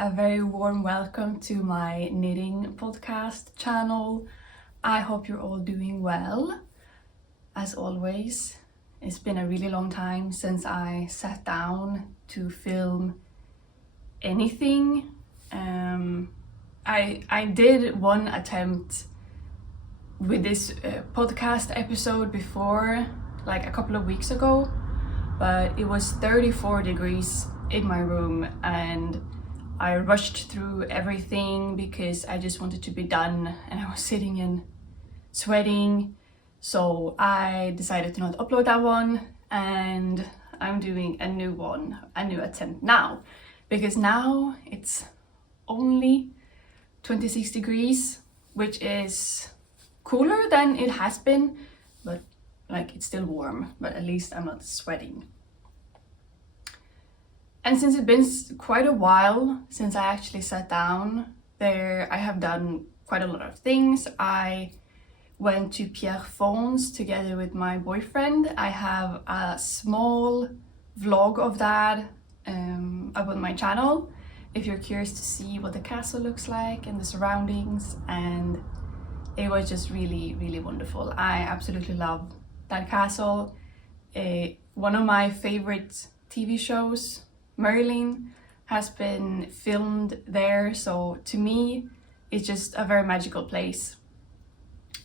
a very warm welcome to my knitting podcast channel. I hope you're all doing well. As always, it's been a really long time since I sat down to film anything. I did one attempt with this podcast episode before, like a couple of weeks ago, but it was 34 degrees in my room and I rushed through everything because I just wanted to be done, and I was sitting and sweating, so I decided to not upload that one, and I'm doing a new attempt now, because now it's only 26 degrees, which is cooler than it has been, but like it's still warm, but at least I'm not sweating. And since it's been quite a while since I actually sat down there, I have done quite a lot of things. I went to Repurposed together with my boyfriend. I have a small vlog of that up on my channel if you're curious to see what the castle looks like and the surroundings, and it was just really, really wonderful. I absolutely love that castle. One of my favorite TV shows, Merlin, has been filmed there, so to me it's just a very magical place.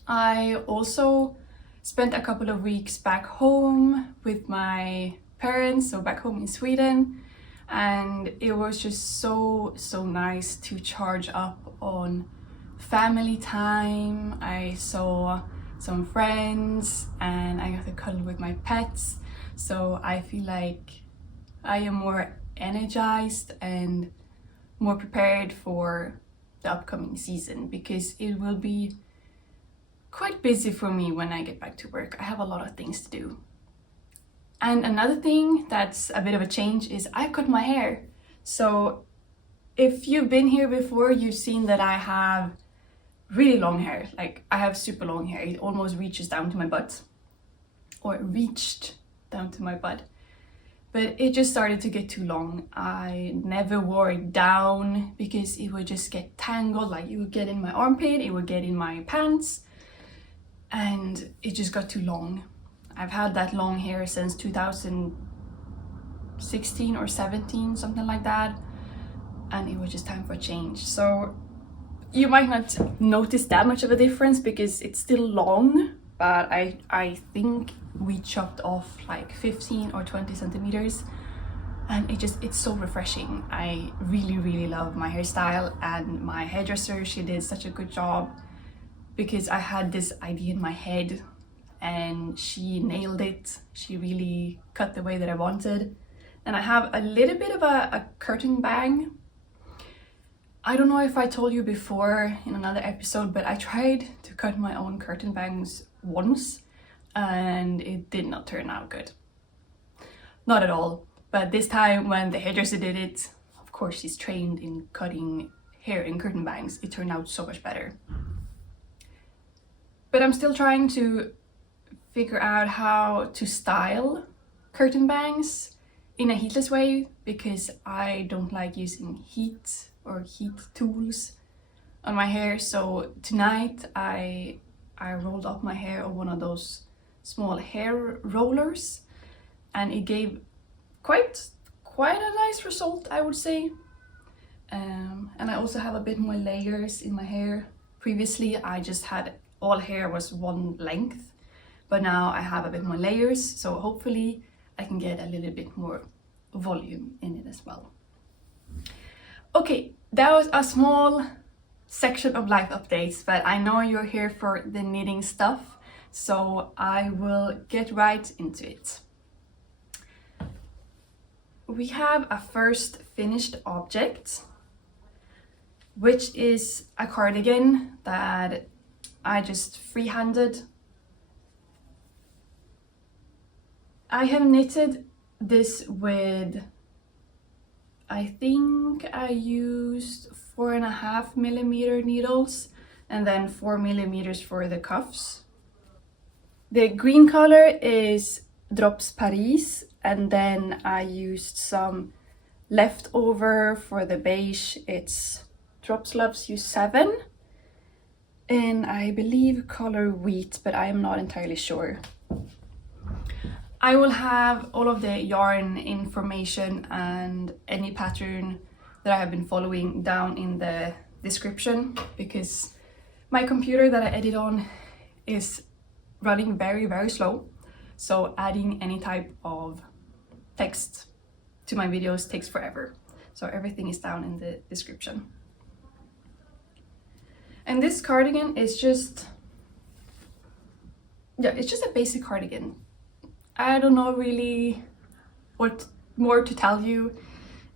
I also spent a couple of weeks back home with my parents, so back home in Sweden, and it was just so nice to charge up on family time. I saw some friends and I got to cuddle with my pets, so I feel like I am more energized and more prepared for the upcoming season, because it will be quite busy for me when I get back to work. I have a lot of things to do. And another thing that's a bit of a change is I cut my hair. So if you've been here before, you've seen that I have really long hair. Like, I have super long hair. It almost reaches down to my butt, or reached down to my butt. But it just started to get too long. I never wore it down because it would just get tangled. Like, it would get in my armpit, it would get in my pants, and it just got too long. I've had that long hair since 2016 or 17, something like that, and it was just time for a change. So you might not notice that much of a difference because it's still long, but I think we chopped off like 15 or 20 centimeters, and it's so refreshing. I really love my hairstyle, and my hairdresser, she did such a good job, because I had this idea in my head and she nailed it. She really cut the way that I wanted. And I have a little bit of a curtain bang. I don't know if I told you before in another episode, but I tried to cut my own curtain bangs once and it did not turn out good. Not at all. But this time when the hairdresser did it, of course she's trained in cutting hair in curtain bangs, it turned out so much better. But I'm still trying to figure out how to style curtain bangs in a heatless way, because I don't like using heat tools on my hair. So tonight I rolled up my hair on one of those small hair rollers, and it gave quite a nice result, I would say. And I also have a bit more layers in my hair. Previously I just had all hair was one length, but now I have a bit more layers, so hopefully I can get a little bit more volume in it as well. Okay, that was a small section of life updates, but I know you're here for the knitting stuff, so I will get right into it. We have a first finished object, which is a cardigan that I just freehanded. I have knitted this with, I think I used 4.5mm needles and then 4mm for the cuffs. The green color is Drops Paris, and then I used some leftover for the beige. It's Drops Loves You 7 in, I believe, color wheat, but I am not entirely sure. I will have all of the yarn information and any pattern that I have been following down in the description, because my computer that I edit on is running very, very slow. So adding any type of text to my videos takes forever. So everything is down in the description. And this cardigan is just, yeah, it's just a basic cardigan. I don't know really what more to tell you.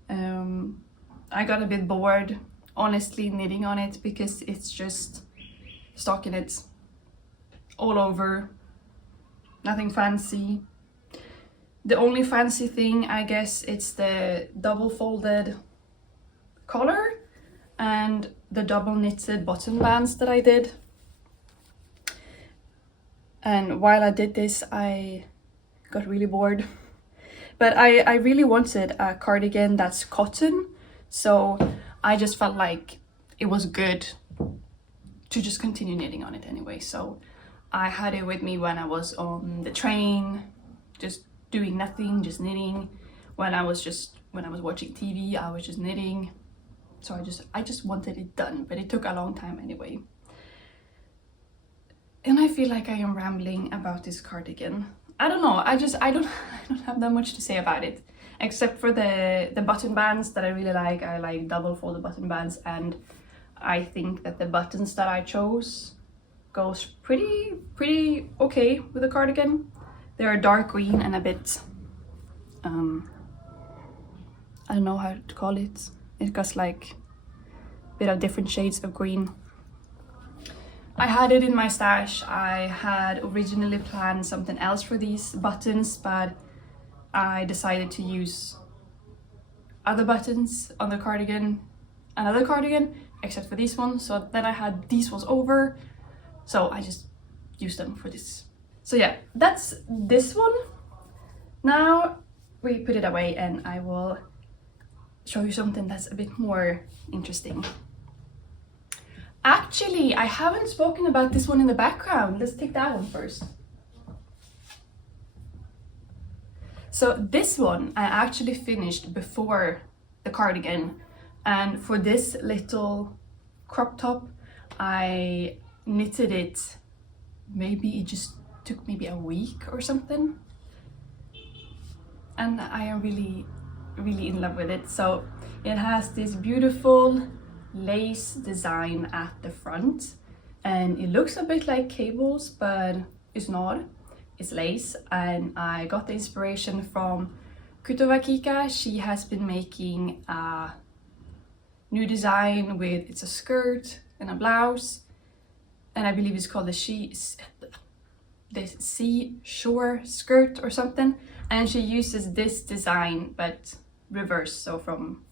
I got a bit bored, honestly, knitting on it, because it's just stockinette all over, nothing fancy. The only fancy thing, I guess, it's the double folded collar and the double knitted button bands that I did. And while I did this, I got really bored. But I really wanted a cardigan that's cotton, so I just felt like it was good to just continue knitting on it anyway. So I had it with me when I was on the train, just doing nothing, just knitting. When I was watching TV, I was just knitting. So I just wanted it done, but it took a long time anyway. And I feel like I am rambling about this cardigan. I don't know, I don't have that much to say about it, except for the button bands that I really like. I like double folded button bands, and I think that the buttons that I chose goes pretty okay with the cardigan. They are dark green and a bit, I don't know how to call it. It got like a bit of different shades of green. I had it in my stash. I had originally planned something else for these buttons, but I decided to use other buttons on the cardigan, another cardigan, except for this one. So then I had these ones over, so I just used them for this. So yeah, that's this one. Now we put it away and I will show you something that's a bit more interesting. Actually, I haven't spoken about this one in the background. Let's take that one first. So this one I actually finished before the cardigan, and for this little crop top I knitted it, maybe it just took maybe a week or something, and I am really in love with it. So it has this beautiful lace design at the front, and it looks a bit like cables, but it's not. It's lace, and I got the inspiration from Kika. She has been making a new design with, it's a skirt and a blouse, and I believe it's called the Seashell skirt or something, and she uses this design but reverse, so from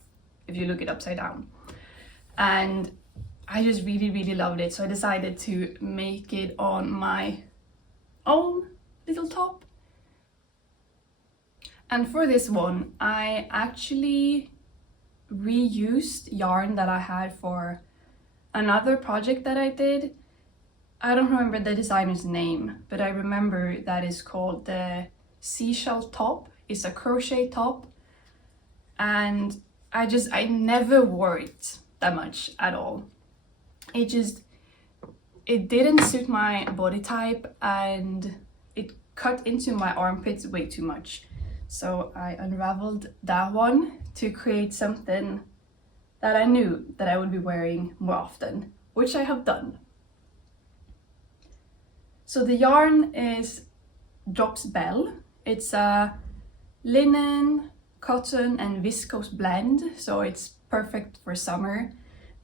if you look it upside down. And I just really loved it, so I decided to make it on my own little top. And for this one I actually reused yarn that I had for another project that I did. I don't remember the designer's name, but I remember that it's called the Seashell top. It's a crochet top, and I never wore it that much at all. It didn't suit my body type, and it cut into my armpits way too much. So I unraveled that one to create something that I knew that I would be wearing more often, which I have done. So the yarn is Drops Belle. It's a linen, cotton and viscose blend, so it's perfect for summer,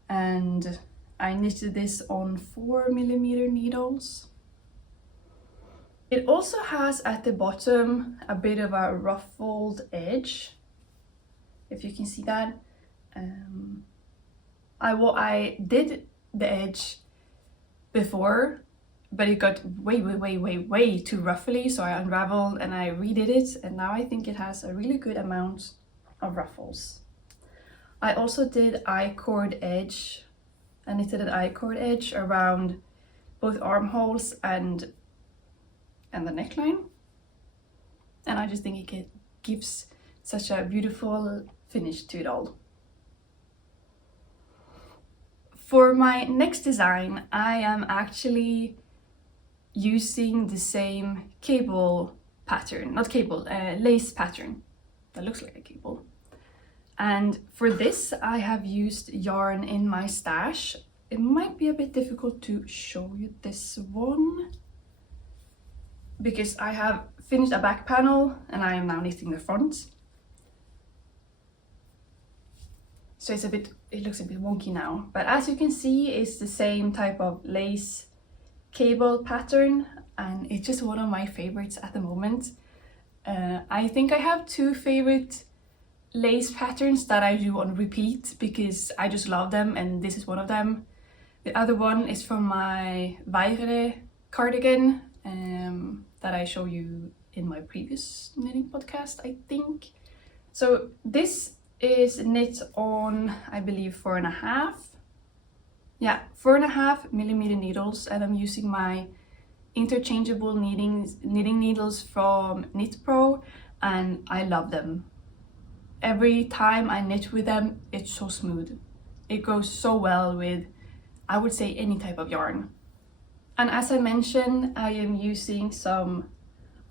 and I knitted this on 4mm needles. It also has at the bottom a bit of a ruffled edge, if you can see that. I did the edge before, but it got way too ruffly, so I unraveled and I redid it, and now I think it has a really good amount of ruffles. I also did I-cord edge, I knitted an I-cord edge around both armholes and the neckline. And I just think it gives such a beautiful finish to it all. For my next design, I am actually using the same cable pattern, not cable, lace pattern that looks like a cable. And for this, I have used yarn in my stash. It might be a bit difficult to show you this one because I have finished a back panel and I am now knitting the front. So it looks a bit wonky now, but as you can see, it's the same type of lace cable pattern, and it's just one of my favorites at the moment. I think I have two favorite lace patterns that I do on repeat because I just love them, and this is one of them. The other one is from my Viking cardigan that I show you in my previous knitting podcast, I think. So this is knit on, I believe, 4.5. Yeah, 4.5 millimeter needles, and I'm using my interchangeable knitting needles from Knit Pro, and I love them. Every time I knit with them, it's so smooth. It goes so well with, I would say, any type of yarn. And as I mentioned, I am using some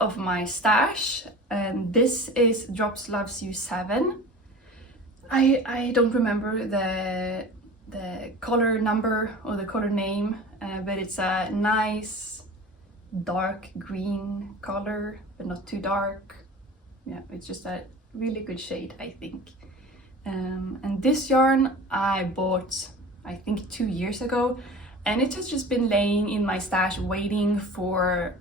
of my stash, and this is Drops Loves You 7. I don't remember the color number or the color name, but it's a nice dark green color, but not too dark. Yeah, it's just a really good shade, I think. And this yarn I bought, I think, 2 years ago, and it has just been laying in my stash waiting for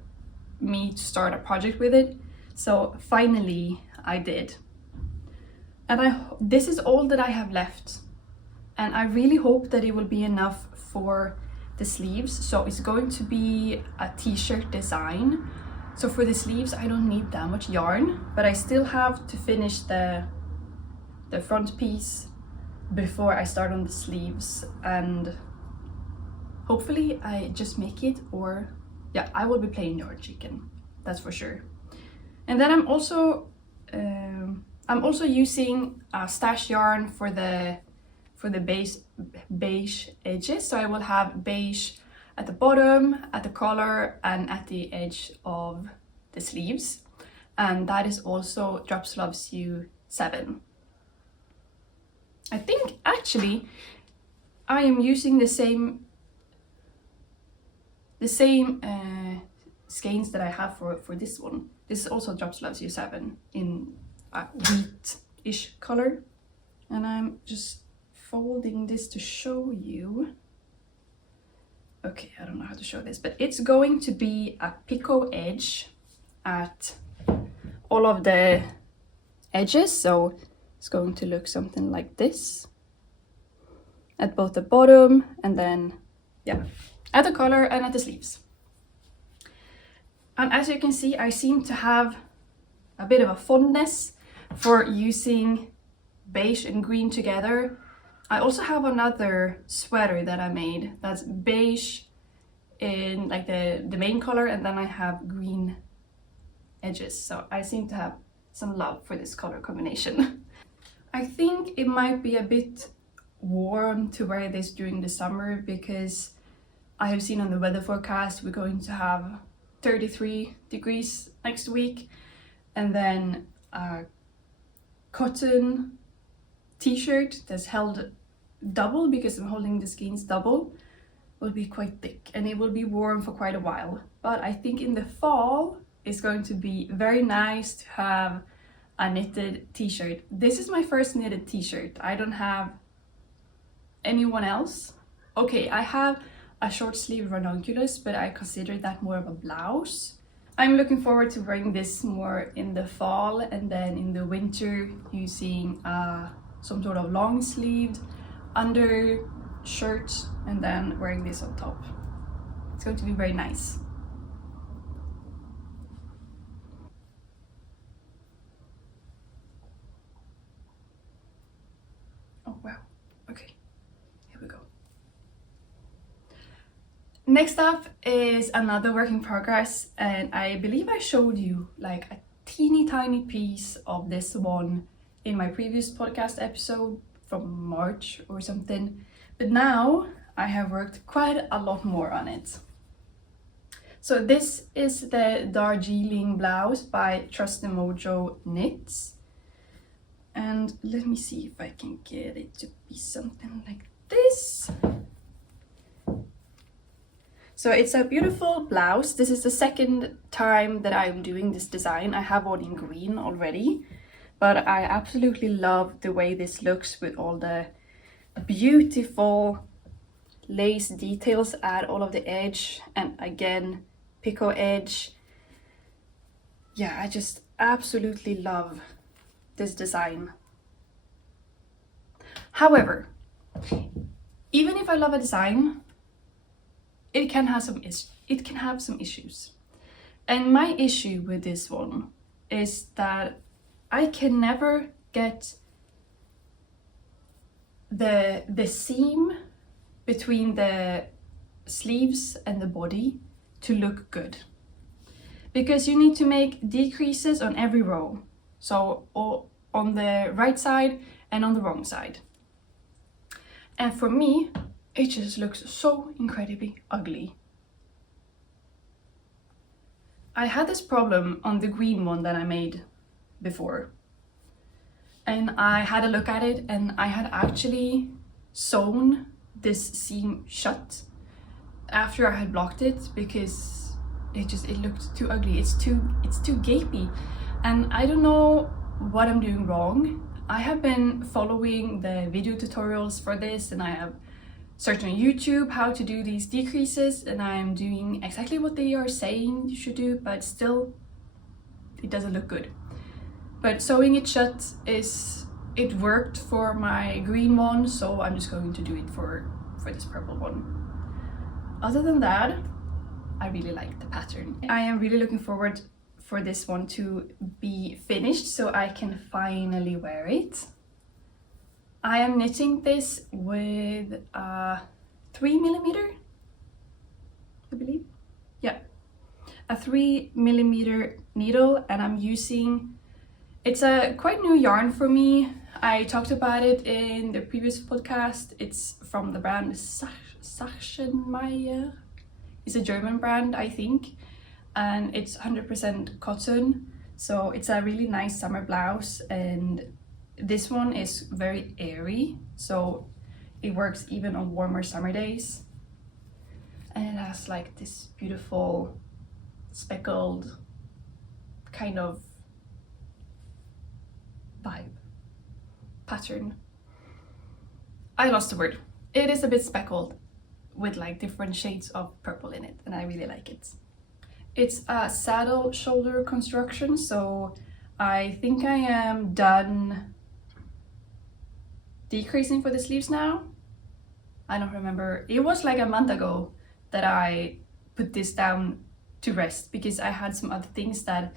me to start a project with it. So finally I did. And this is all that I have left. And I really hope that it will be enough for the sleeves. So it's going to be a t-shirt design. So for the sleeves, I don't need that much yarn, but I still have to finish the front piece before I start on the sleeves. And hopefully I just make it, or yeah, I will be playing yarn chicken, that's for sure. And then I'm also using stash yarn for the beige edges. So I will have beige at the bottom, at the collar, and at the edge of the sleeves. And that is also Drops Loves You 7. I think actually I am using the same skeins that I have for this one. This is also Drops Loves You 7 in a wheat-ish color. And I'm just folding this to show you. Okay, I don't know how to show this, but it's going to be a picot edge at all of the edges. So it's going to look something like this at both the bottom and then, yeah, at the collar and at the sleeves. And as you can see, I seem to have a bit of a fondness for using beige and green together. I also have another sweater that I made that's beige in like the main color, and then I have green edges. So I seem to have some love for this color combination. I think it might be a bit warm to wear this during the summer because I have seen on the weather forecast we're going to have 33 degrees next week, and then a cotton t-shirt that's held double because I'm holding the skeins double will be quite thick, and it will be warm for quite a while. But I think in the fall it's going to be very nice to have a knitted t-shirt. This is my first knitted t-shirt. I don't have anyone else. Okay, I have a short sleeve ranunculus, but I consider that more of a blouse. I'm looking forward to wearing this more in the fall, and then in the winter using some sort of long sleeved under shirt and then wearing this on top. It's going to be very nice. Oh, Next up is another work in progress, and I believe I showed you like a teeny tiny piece of this one in my previous podcast episode from March or something, but now I have worked quite a lot more on it. So this is the Darjeeling blouse by Trust the Mojo Knits, and let me see if I can get it to be something like this. So it's a beautiful blouse. This is the second time that I'm doing this design. I have one in green already, but I absolutely love the way this looks with all the beautiful lace details at all of the edge, and again picot edge. Yeah, I just absolutely love this design. However, even if I love a design, it can have some issues. And my issue with this one is that I can never get the seam between the sleeves and the body to look good, because you need to make decreases on every row, so on the right side and on the wrong side. And for me, it just looks so incredibly ugly. I had this problem on the green one that I made before, and I had a look at it, and I had actually sewn this seam shut after I had blocked it because it looked too ugly. It's too gapey, and I don't know what I'm doing wrong. I have been following the video tutorials for this, and I have searched on YouTube how to do these decreases, and I'm doing exactly what they are saying you should do, but still it doesn't look good. But sewing it shut it worked for my green one, so I'm just going to do it for this purple one. Other than that, I really like the pattern. I am really looking forward for this one to be finished so I can finally wear it. I am knitting this with a 3mm, I believe. Yeah, a 3mm needle, and I'm using, it's a quite new yarn for me. I talked about it in the previous podcast. It's from the brand Schachenmayr. It's a German brand, I think, and it's 100% cotton. So it's a really nice summer blouse, and this one is very airy, so it works even on warmer summer days. And it has like this beautiful speckled kind of vibe pattern. I lost the word. It is a bit speckled with like different shades of purple in it, and I really like it. It's a saddle shoulder construction, so I think I am done decreasing for the sleeves now. I don't remember. It was like a month ago that I put this down to rest because I had some other things that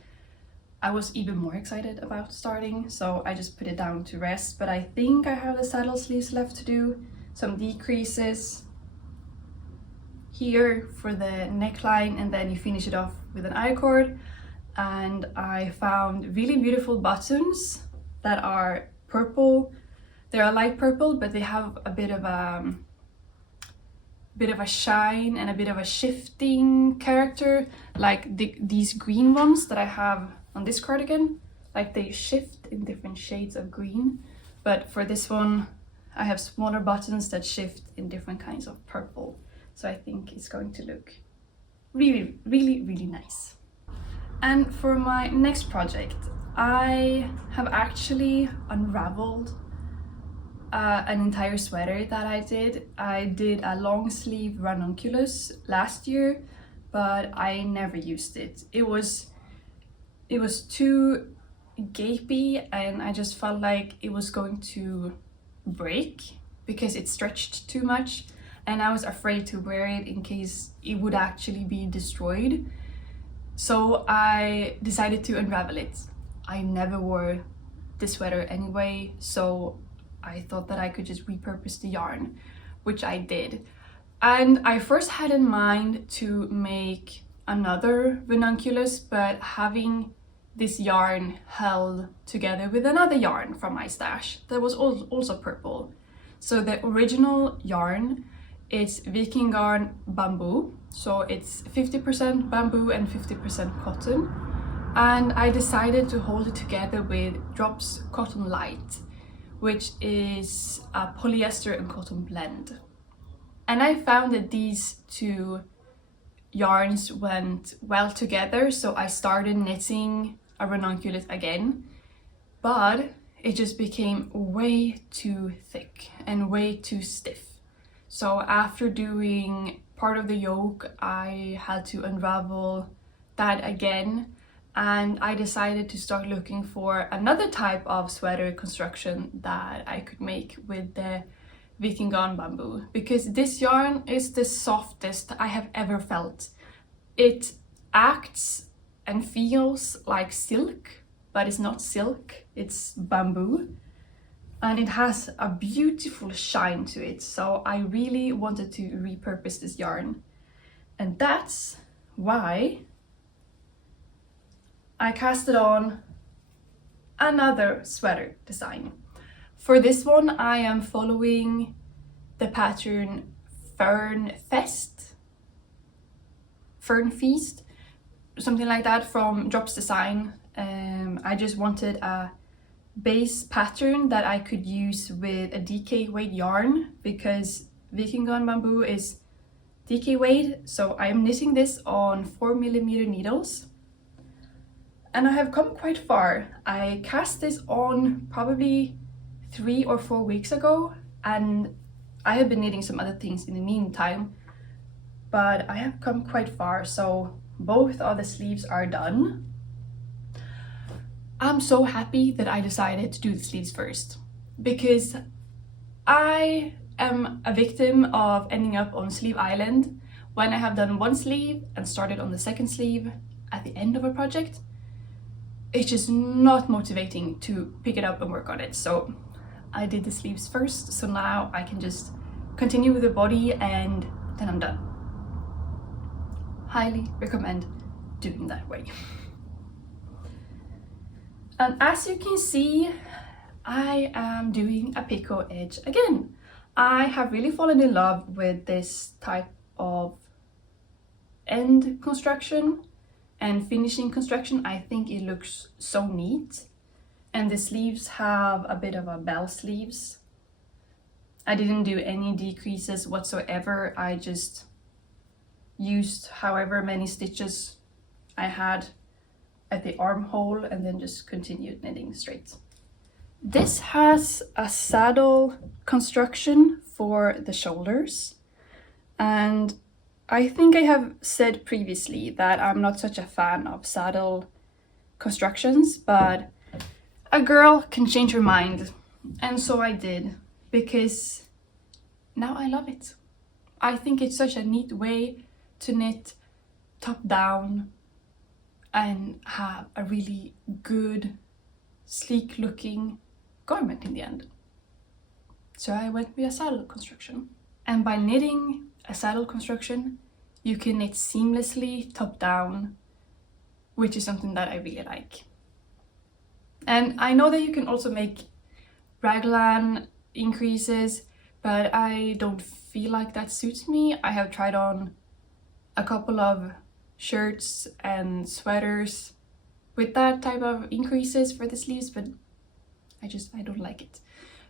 I was even more excited about starting, so I just put it down to rest. But I think I have the saddle sleeves left to do, some decreases here for the neckline, and then you finish it off with an I-cord. And I found really beautiful buttons that are purple. They are light purple, but they have a bit of a shine and a bit of a shifting character, like these green ones that I have on this cardigan. Like they shift in different shades of green, but for this one I have smaller buttons that shift in different kinds of purple. So I think it's going to look really, really, really nice. And for my next project, I have actually unraveled an entire sweater that I did. I did a long sleeve ranunculus last year, but I never used it. It was too gapey, and I just felt like it was going to break because it stretched too much, and I was afraid to wear it in case it would actually be destroyed. So I decided to unravel it. I never wore this sweater anyway, so I thought that I could just repurpose the yarn, which I did. And I first had in mind to make another ranunculus, but having this yarn held together with another yarn from my stash that was also purple. So the original yarn is Viking garn bamboo, so it's 50% bamboo and 50% cotton. And I decided to hold it together with Drops Cotton Light, which is a polyester and cotton blend. And I found that these two yarns went well together, so I started knitting a ranunculus again, but it just became way too thick and way too stiff. So after doing part of the yoke, I had to unravel that again, and I decided to start looking for another type of sweater construction that I could make with the Viking garn bamboo, because this yarn is the softest I have ever felt. It acts and feels like silk, but it's not silk, it's bamboo. And it has a beautiful shine to it, so I really wanted to repurpose this yarn. And that's why I casted on another sweater design. For this one, I am following the pattern Fern Feast, something like that, from Drops Design. I just wanted a base pattern that I could use with a DK weight yarn, because Viking garn bamboo is DK weight, so I'm knitting this on 4mm needles. And I have come quite far. I cast this on probably 3 or 4 weeks ago, and I have been knitting some other things in the meantime, but I have come quite far, so both of the sleeves are done. I'm so happy that I decided to do the sleeves first, because I am a victim of ending up on Sleeve Island when I have done one sleeve and started on the second sleeve at the end of a project. It's just not motivating to pick it up and work on it. So I did the sleeves first, so now I can just continue with the body and then I'm done. Highly recommend doing that way. And as you can see, I am doing a picot edge again. I have really fallen in love with this type of end construction and finishing construction. I think it looks so neat. And the sleeves have a bit of a bell sleeves. I didn't do any decreases whatsoever. I just used however many stitches I had at the armhole and then just continued knitting straight. This has a saddle construction for the shoulders, and I think I have said previously that I'm not such a fan of saddle constructions, but a girl can change her mind, and so I did, because now I love it. I think it's such a neat way to knit top down and have a really good, sleek looking garment in the end. So I went with a saddle construction. And by knitting a saddle construction, you can knit seamlessly top down, which is something that I really like. And I know that you can also make raglan increases, but I don't feel like that suits me. I have tried on a couple of shirts and sweaters with that type of increases for the sleeves, but I don't like it.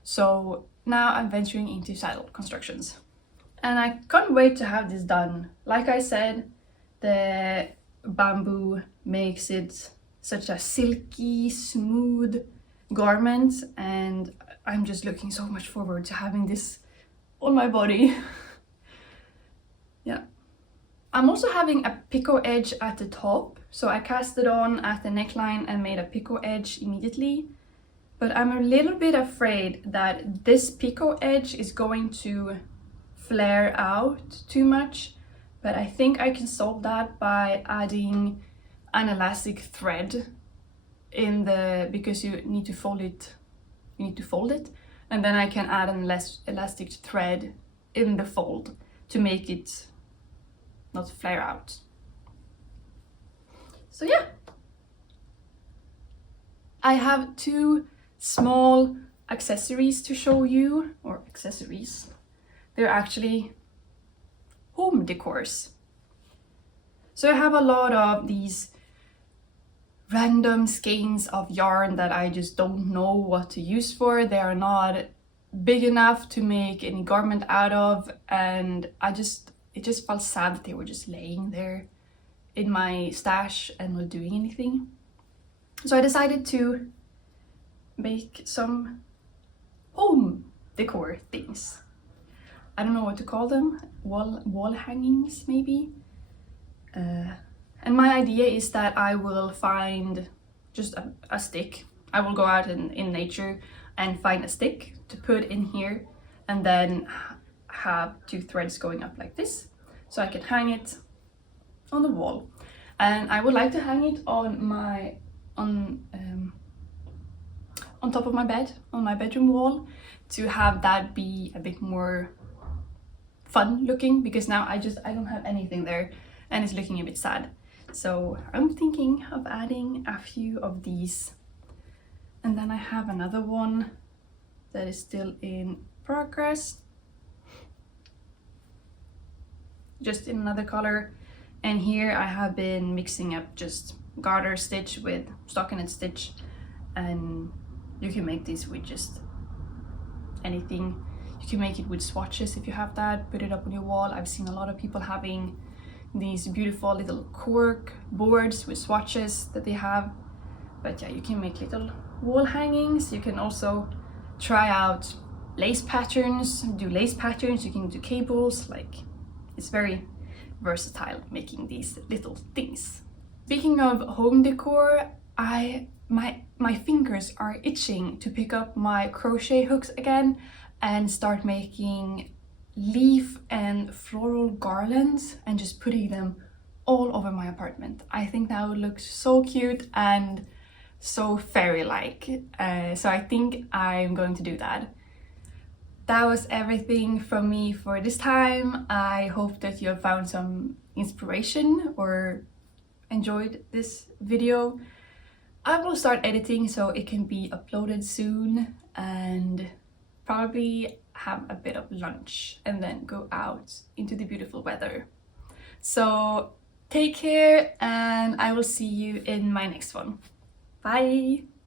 So now I'm venturing into saddle constructions. And I can't wait to have this done. Like I said, the bamboo makes it such a silky, smooth garment, and I'm just looking so much forward to having this on my body. Yeah. I'm also having a picot edge at the top, so I cast it on at the neckline and made a picot edge immediately. But I'm a little bit afraid that this picot edge is going to flare out too much, but I think I can solve that by adding an elastic thread in the, because you need to fold it, and then I can add an elastic thread in the fold to make it not flare out. So yeah, I have 2 small accessories to show you, or accessories. They're actually home decors. So I have a lot of these random skeins of yarn that I just don't know what to use for. They are not big enough to make any garment out of, and it just felt sad that they were just laying there in my stash and not doing anything. So I decided to make some home decor things. I don't know what to call them, wall hangings maybe. And my idea is that I will find just a stick. I will go out in nature and find a stick to put in here, and then have 2 threads going up like this, so I can hang it on the wall. And I would like to hang it on top of my bed, on my bedroom wall, to have that be a bit more fun looking, because now I don't have anything there and it's looking a bit sad. So I'm thinking of adding a few of these. And then I have another one that is still in progress, just in another color. And here I have been mixing up just garter stitch with stockinette stitch, and you can make this with just anything. You can make it with swatches if you have that, put it up on your wall. I've seen a lot of people having these beautiful little cork boards with swatches that they have. But yeah, you can make little wall hangings. You can also try out lace patterns, do lace patterns. You can do cables, like it's very versatile making these little things. Speaking of home decor, my fingers are itching to pick up my crochet hooks again and start making leaf and floral garlands and just putting them all over my apartment. I think that would look so cute and so fairy-like. So I think I'm going to do that. That was everything from me for this time. I hope that you have found some inspiration or enjoyed this video. I will start editing so it can be uploaded soon, and probably have a bit of lunch and then go out into the beautiful weather. So take care, and I will see you in my next one. Bye!